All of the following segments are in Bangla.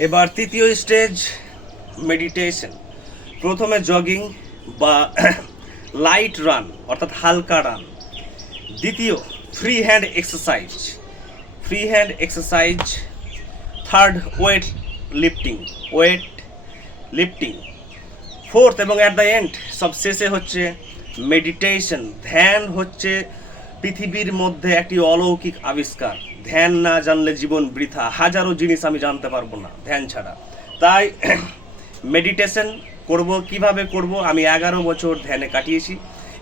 এবার তৃতীয় স্টেজ মেডিটেশন। প্রথমে জগিং বা লাইট রান অর্থাৎ হালকা রান। দ্বিতীয় free hand exercise. Third weight lifting. Fourth এবং অ্যাট দ্য এন্ড সবশেষে হচ্ছে মেডিটেশন। ধ্যান হচ্ছে পৃথিবীর মধ্যে একটি অলৌকিক আবিষ্কার। ধ্যান না জানলে জীবন বৃথা। হাজারো জিনিস আমি জানতে পারবো না ধ্যান ছাড়া। তাই মেডিটেশন করব। কিভাবে করব? আমি 11 বছর ধ্যানে কাটিয়েছি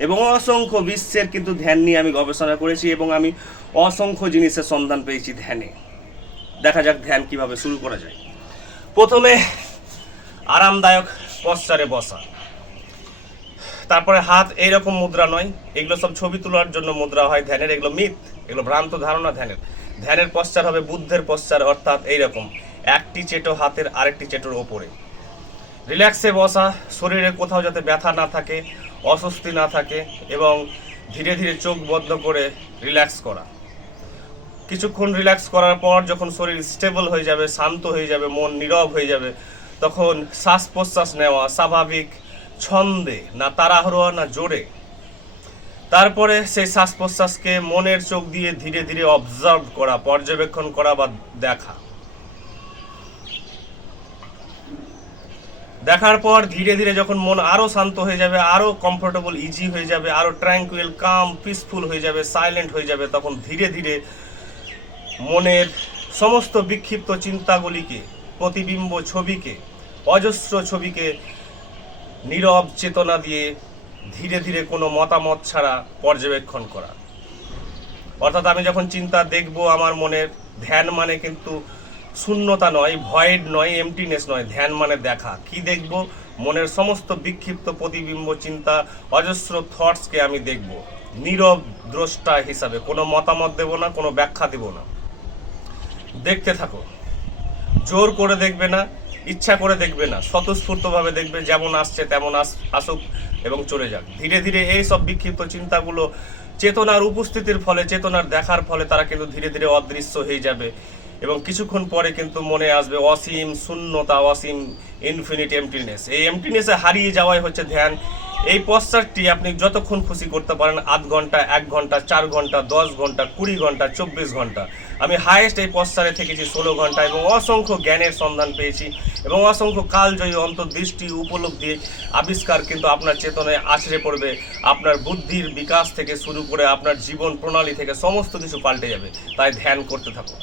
এবং অসংখ্য বিশ্বের কিন্তু ধ্যান নিয়ে আমি গবেষণা করেছি এবং আমি অসংখ্য জিনিসের সন্ধান পেয়েছি ধ্যানে। দেখা যাক ধ্যান কিভাবে শুরু করা যায়। প্রথমে আরামদায়ক পশ্চারে বসা। তারপরে হাত এইরকম মুদ্রা নয়, এগুলো সব ছবি তোলার জন্য মুদ্রা হয় ধ্যানের। এগুলো মিথ, এগুলো ভ্রান্ত ধারণা ধ্যানের পশ্চার হবে বুদ্ধের পশ্চার, অর্থাৎ এইরকম একটি চেটো হাতের আরেকটি চেটোর ওপরে। রিল্যাক্সে বসা, শরীরে কোথাও যাতে ব্যথা না থাকে, অস্বস্তি না থাকে এবং ধীরে ধীরে চোখ বন্ধ করে রিল্যাক্স করা। কিছুক্ষণ রিল্যাক্স করার পর যখন শরীর স্টেবল হয়ে যাবে, শান্ত হয়ে যাবে, মন নীরব হয়ে যাবে, তখন শ্বাস প্রশ্বাস নেওয়া স্বাভাবিক ছন্দে, না তাড়াহুড়ো না জোরে। তারপরে সেই শ্বাস প্রশ্বাসকে মনের চোখ দিয়ে ধীরে ধীরে অবজার্ভ করা, পর্যবেক্ষণ করা বা দেখার পর ধীরে ধীরে যখন মন আরো শান্ত হয়ে যাবে, আরো কমফোর্টেবল ইজি হয়ে যাবে, আরো ট্র্যাঙ্কুইল কাম পিসফুল হয়ে যাবে, সাইলেন্ট হয়ে যাবে, তখন ধীরে ধীরে মনের সমস্ত বিক্ষিপ্ত চিন্তাগুলিকে, প্রতিবিম্ব ছবিকে, অজস্র ছবিকে নীরব চেতনা দিয়ে ধীরে ধীরে কোনো মতামত ছাড়া পর্যবেক্ষণ করা। অর্থাৎ আমি যখন চিন্তা দেখব আমার মনের, ধ্যান মানে কিন্তু শূন্যতা নয়, ভয়েড নয়, এমটিনেস নয়। ধ্যান মানে দেখা। কি দেখব? মনের সমস্ত বিক্ষিপ্ত প্রতিবিম্ব চিন্তা, অজস্র থটসকে আমি দেখব নীরব দ্রষ্টা হিসাবে। কোনো মতামত দেব না, কোনো ব্যাখ্যা দেব না। দেখতে থাকো, জোর করে দেখবে না, ইচ্ছা করে দেখবে না, স্বতঃস্ফূর্তভাবে দেখবে। যেমন আসছে তেমন আসুক এবং চলে যাক। ধীরে ধীরে এই সব বিক্ষিপ্ত চিন্তাগুলো চেতনার উপস্থিতির ফলে, চেতনার দেখার ফলে তারা কিন্তু ধীরে ধীরে অদৃশ্য হয়ে যাবে এবং কিছুক্ষণ পরে কিন্তু মনে আসবে অসীম শূন্যতা, অসীম ইনফিনিট এমটিনেস। এই এমটিনেসে হারিয়ে যাওয়াই হচ্ছে ধ্যান। এই পশ্চারটি আপনি যতক্ষণ খুশি করতে পারেন, 8 ঘন্টা, 1 ঘন্টা, 4 ঘন্টা, 10 ঘন্টা, 20 ঘন্টা, 24 ঘন্টা। আমি হাইয়েস্ট এই পশ্চারে থেকেছি 16 ঘন্টা এবং অসংখ্য জ্ঞানের সন্ধান পেয়েছি এবং অসংখ্য কালজয়ী অন্তর্দৃষ্টি, উপলব্ধি, আবিষ্কার কিন্তু আপনার চেতনায় আছড়ে পড়বে। আপনার বুদ্ধির বিকাশ থেকে শুরু করে আপনার জীবন প্রণালী থেকে সমস্ত কিছু পাল্টে যাবে। তাই ধ্যান করতে থাকুন।